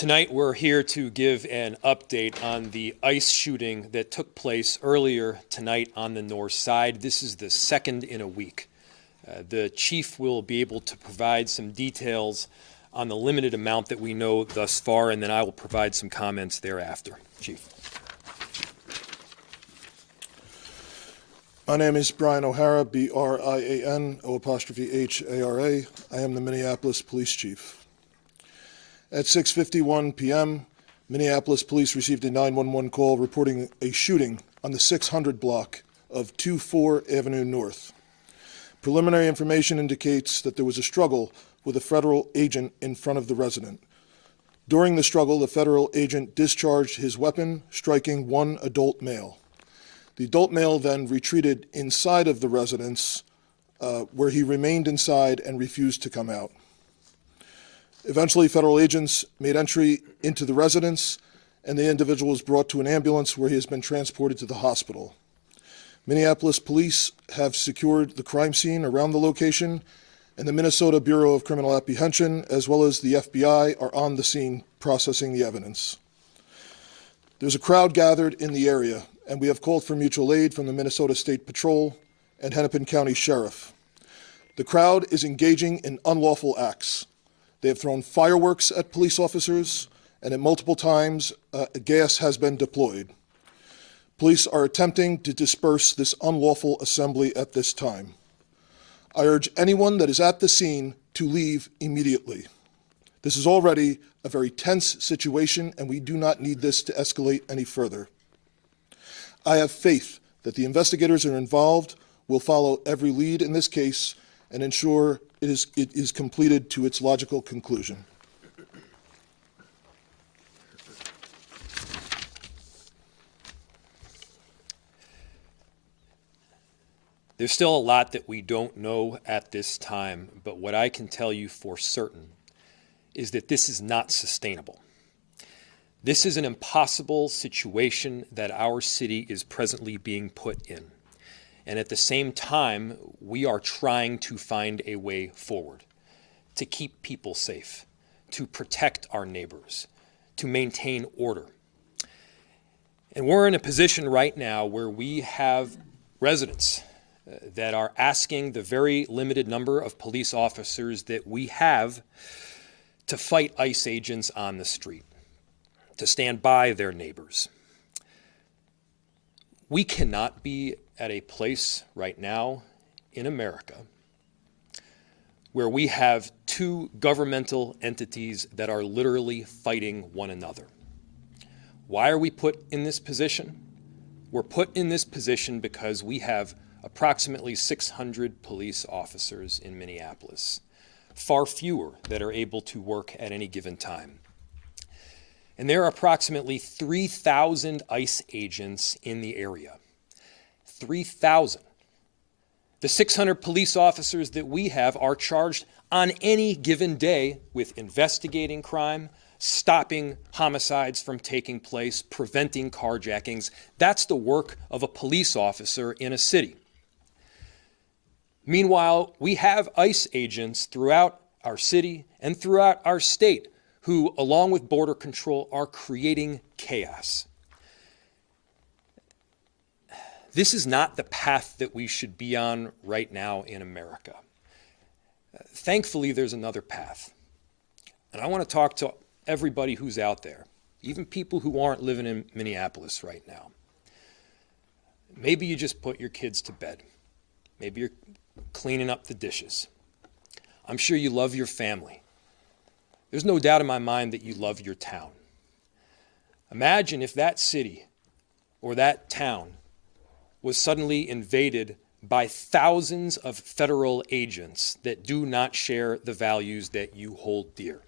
Tonight we're here to give an update on the ICE shooting that took place earlier tonight on the north side. This is the second in a week. The chief will be able to provide some details on the limited amount that we know thus far, and then I will provide some comments thereafter. Chief. My name is Brian O'Hara, B-R-I-A-N-O''H-A-R-A. I am the Minneapolis Police Chief. At 6:51 p.m., Minneapolis Police received a 911 call reporting a shooting on the 600 block of 24 Avenue North. Preliminary information indicates that there was a struggle with a federal agent in front of the resident. During the struggle, the federal agent discharged his weapon, striking one adult male. The adult male then retreated inside of the residence, where he remained inside and refused to come out. Eventually, federal agents made entry into the residence, and the individual was brought to an ambulance where he has been transported to the hospital. Minneapolis police have secured the crime scene around the location, and the Minnesota Bureau of Criminal Apprehension, as well as the FBI, are on the scene processing the evidence. There's a crowd gathered in the area, and we have called for mutual aid from the Minnesota State Patrol and Hennepin County Sheriff. The crowd is engaging in unlawful acts. They have thrown fireworks at police officers, and at multiple times, gas has been deployed. Police are attempting to disperse this unlawful assembly at this time. I urge anyone that is at the scene to leave immediately. This is already a very tense situation, and we do not need this to escalate any further. I have faith that the investigators are involved will follow every lead in this case and ensure it is completed to its logical conclusion. There's still a lot that we don't know at this time, but what I can tell you for certain is that this is not sustainable. This is an impossible situation that our city is presently being put in. And at the same time, we are trying to find a way forward to keep people safe, to protect our neighbors, to maintain order. And we're in a position right now where we have residents that are asking the very limited number of police officers that we have to fight ICE agents on the street, to stand by their neighbors. We cannot be at a place right now in America where we have two governmental entities that are literally fighting one another. Why are we put in this position? We're put in this position because we have approximately 600 police officers in Minneapolis, far fewer that are able to work at any given time. And there are approximately 3,000 ICE agents in the area. 3,000. The 600 police officers that we have are charged on any given day with investigating crime, stopping homicides from taking place, preventing carjackings. That's the work of a police officer in a city. Meanwhile, we have ICE agents throughout our city and throughout our state who, along with Border Control, are creating chaos. This is not the path that we should be on right now in America. Thankfully, there's another path. And I want to talk to everybody who's out there, even people who aren't living in Minneapolis right now. Maybe you just put your kids to bed. Maybe you're cleaning up the dishes. I'm sure you love your family. There's no doubt in my mind that you love your town. Imagine if that city or that town was suddenly invaded by thousands of federal agents that do not share the values that you hold dear.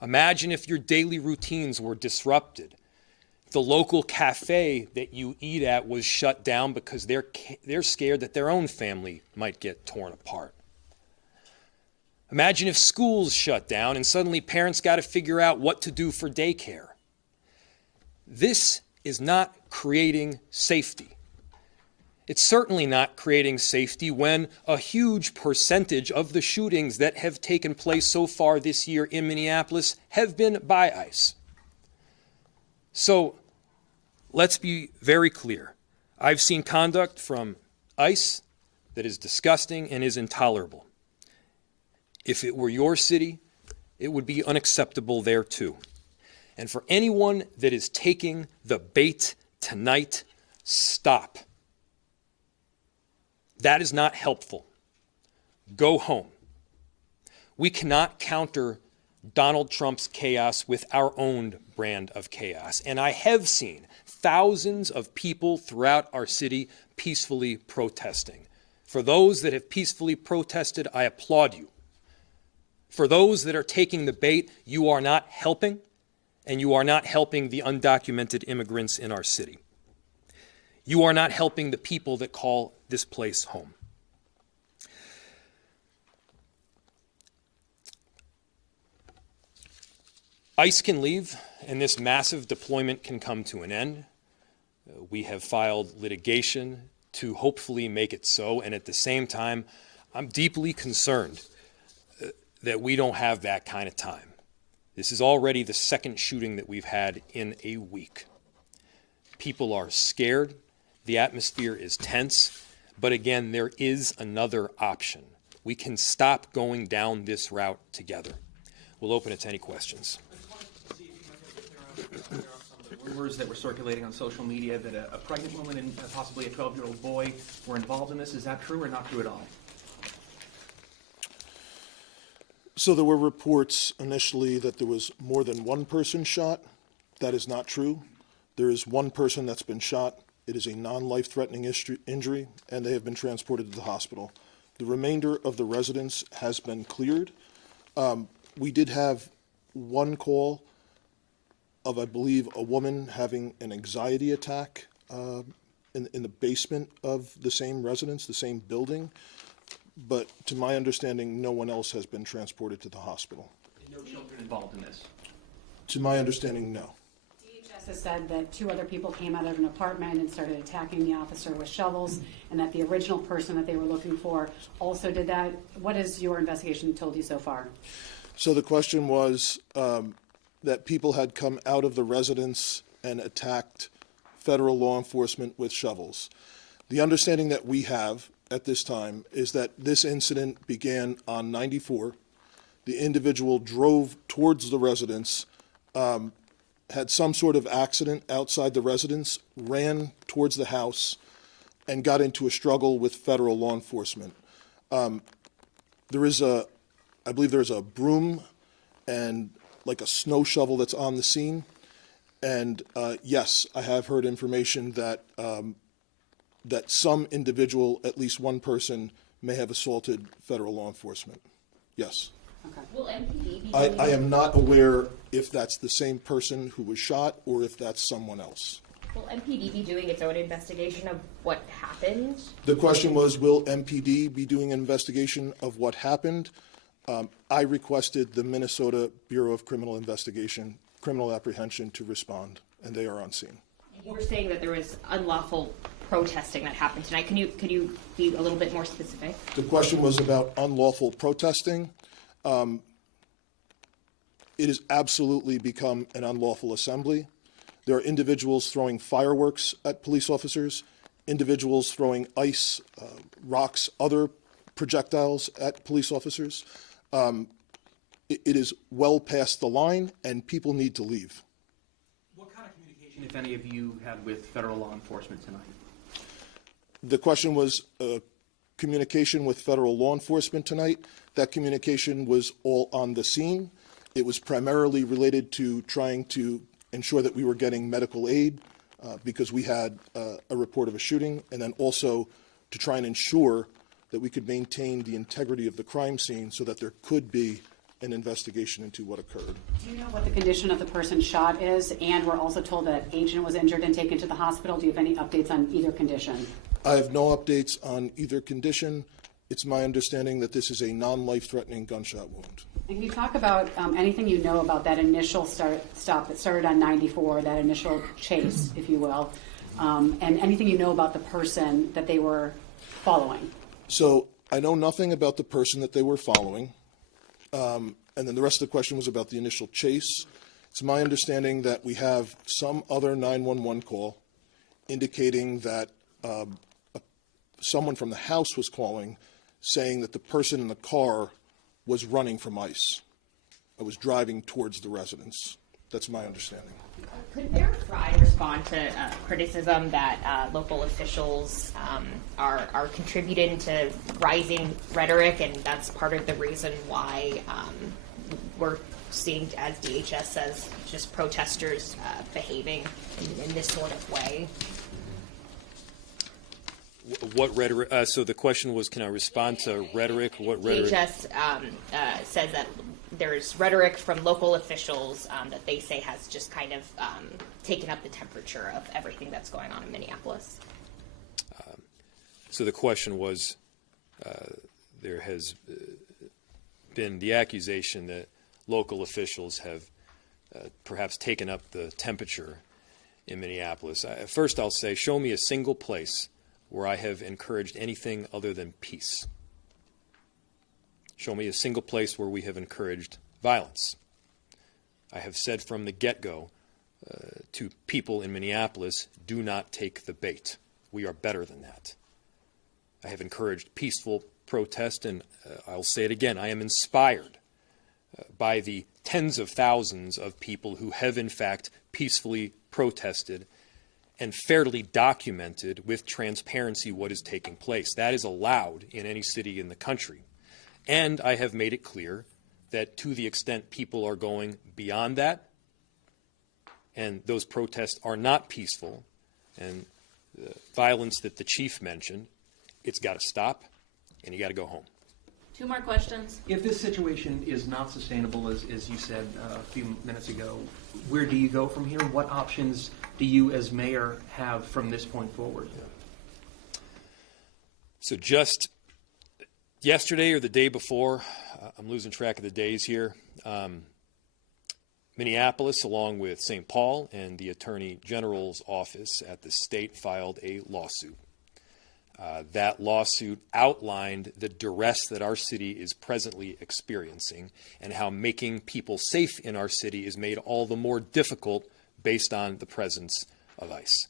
Imagine if your daily routines were disrupted. The local cafe that you eat at was shut down because they're scared that their own family might get torn apart. Imagine if schools shut down and suddenly parents got to figure out what to do for daycare. This is not creating safety. It's certainly not creating safety when a huge percentage of the shootings that have taken place so far this year in Minneapolis have been by ICE. So let's be very clear. I've seen conduct from ICE that is disgusting and is intolerable. If it were your city, it would be unacceptable there too. And for anyone that is taking the bait tonight, stop. That is not helpful. Go home. We cannot counter Donald Trump's chaos with our own brand of chaos. And I have seen thousands of people throughout our city peacefully protesting. For those that have peacefully protested, I applaud you. For those that are taking the bait, you are not helping, and you are not helping the undocumented immigrants in our city. You are not helping the people that call this place home. ICE can leave, and this massive deployment can come to an end. We have filed litigation to hopefully make it so, and at the same time, I'm deeply concerned that we don't have that kind of time. This is already the second shooting that we've had in a week. People are scared. The atmosphere is tense, but again, there is another option. We can stop going down this route together. We'll open it to any questions. Rumors that were circulating on social media that a pregnant woman and possibly a 12-year-old boy were involved in this. Is that true or not true at all? So there were reports initially that there was more than one person shot. That is not true. There is one person that's been shot. It is a non-life-threatening injury, and they have been transported to the hospital. The remainder of the residents has been cleared. We did have one call of, I believe, a woman having an anxiety attack in the basement of the same residence, the same building. But to my understanding, no one else has been transported to the hospital. No children involved in this? To my understanding, no. DHS has said that 2 other people came out of an apartment and started attacking the officer with shovels, and that the original person that they were looking for also did that. What has your investigation told you so far? So the question was that people had come out of the residence and attacked federal law enforcement with shovels. The understanding that we have at this time is that this incident began on 94. The individual drove towards the residence, had some sort of accident outside the residence, ran towards the house, and got into a struggle with federal law enforcement. I believe there's a broom and like a snow shovel that's on the scene. And yes, I have heard information that that some individual, at least one person, may have assaulted federal law enforcement. Yes. Okay. Will MPD be I am not aware if that's the same person who was shot or if that's someone else. Will MPD be doing its own investigation of what happened? The question was, will MPD be doing an investigation of what happened? I requested the Minnesota Bureau of Criminal Apprehension to respond, and they are on scene. You were saying that there was unlawful protesting that happened tonight. Could you be a little bit more specific? The question was about unlawful protesting. It has absolutely become an unlawful assembly. There are individuals throwing fireworks at police officers, individuals throwing ice, rocks, other projectiles at police officers. It is well past the line, and people need to leave. What kind of communication, if any, have you had with federal law enforcement tonight? The question was communication with federal law enforcement tonight. That communication was all on the scene. It was primarily related to trying to ensure that we were getting medical aid because we had a report of a shooting, and then also to try and ensure that we could maintain the integrity of the crime scene so that there could be an investigation into what occurred. Do you know what the condition of the person shot is? And we're also told that agent was injured and taken to the hospital. Do you have any updates on either condition? I have no updates on either condition. It's my understanding that this is a non-life-threatening gunshot wound. And can you talk about anything you know about that initial stop that started on 94, that initial chase, if you will? and anything you know about the person that they were following. So I know nothing about the person that they were following. And then the rest of the question was about the initial chase. It's my understanding that we have some other 911 call indicating that someone from the house was calling, saying that the person in the car was running from ICE. I was driving towards the residence. That's my understanding. Could Mayor Frey respond to criticism that local officials are contributing to rising rhetoric, and that's part of the reason why we're seeing, as DHS says, just protesters behaving in this sort of way? What rhetoric? So the question was, can I respond to rhetoric? What rhetoric? DHS says that there's rhetoric from local officials that they say has just kind of taken up the temperature of everything that's going on in Minneapolis. So the question was, there has been the accusation that local officials have perhaps taken up the temperature in Minneapolis. First, I'll say, show me a single place where I have encouraged anything other than peace. Show me a single place where we have encouraged violence. I have said from the get-go to people in Minneapolis, do not take the bait. We are better than that. I have encouraged peaceful protest, and I'll say it again, I am inspired by the tens of thousands of people who have in fact peacefully protested and fairly documented with transparency what is taking place. That is allowed in any city in the country. And I have made it clear that to the extent people are going beyond that, and those protests are not peaceful, and the violence that the chief mentioned, it's got to stop, and you got to go home. 2 more questions. If this situation is not sustainable, as you said a few minutes ago, where do you go from here? What options do you as mayor have from this point forward? So just yesterday or the day before, I'm losing track of the days here, Minneapolis, along with St. Paul and the Attorney General's office at the state, filed a lawsuit. That lawsuit outlined the duress that our city is presently experiencing and how making people safe in our city is made all the more difficult based on the presence of ICE.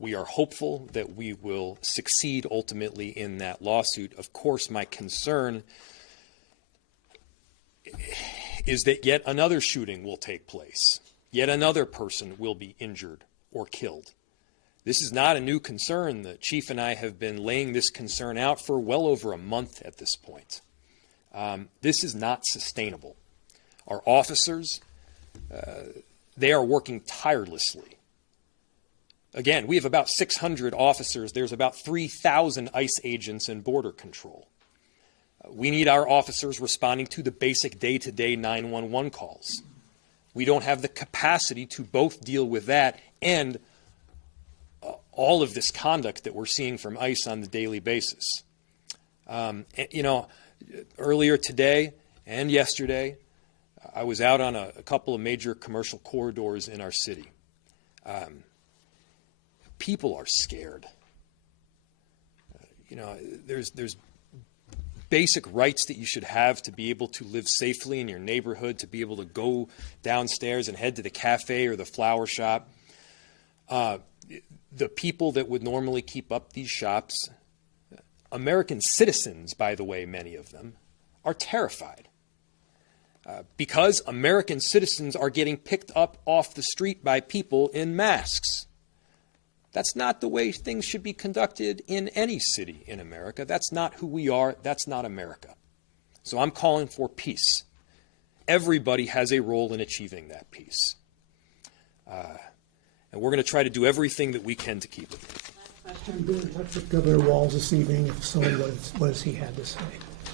We are hopeful that we will succeed ultimately in that lawsuit. Of course, my concern is that yet another shooting will take place. Yet another person will be injured or killed. This is not a new concern. The chief and I have been laying this concern out for well over a month at this point. This is not sustainable. Our officers, they are working tirelessly. Again, we have about 600 officers. There's about 3,000 ICE agents in border control. We need our officers responding to the basic day-to-day 911 calls. We don't have the capacity to both deal with that and all of this conduct that we're seeing from ICE on the daily basis. Earlier today and yesterday, I was out on a couple of major commercial corridors in our city. People are scared. There's basic rights that you should have to be able to live safely in your neighborhood, to be able to go downstairs and head to the cafe or the flower shop. The people that would normally keep up these shops, American citizens, by the way, many of them, are terrified because American citizens are getting picked up off the street by people in masks. That's not the way things should be conducted in any city in America. That's not who we are. That's not America. So I'm calling for peace. Everybody has a role in achieving that peace. And we're going to try to do everything that we can to keep it. Question, been in touch with Governor Walz this evening. If so, what has he had to say?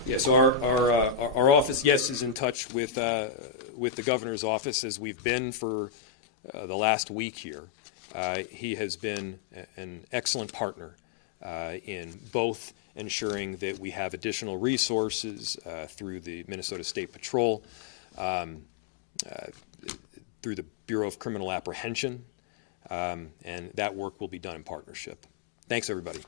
Yes, our office, yes, is in touch with the governor's office, as we've been for the last week here. He has been an excellent partner in both ensuring that we have additional resources through the Minnesota State Patrol, through the Bureau of Criminal Apprehension, and that work will be done in partnership. Thanks, everybody.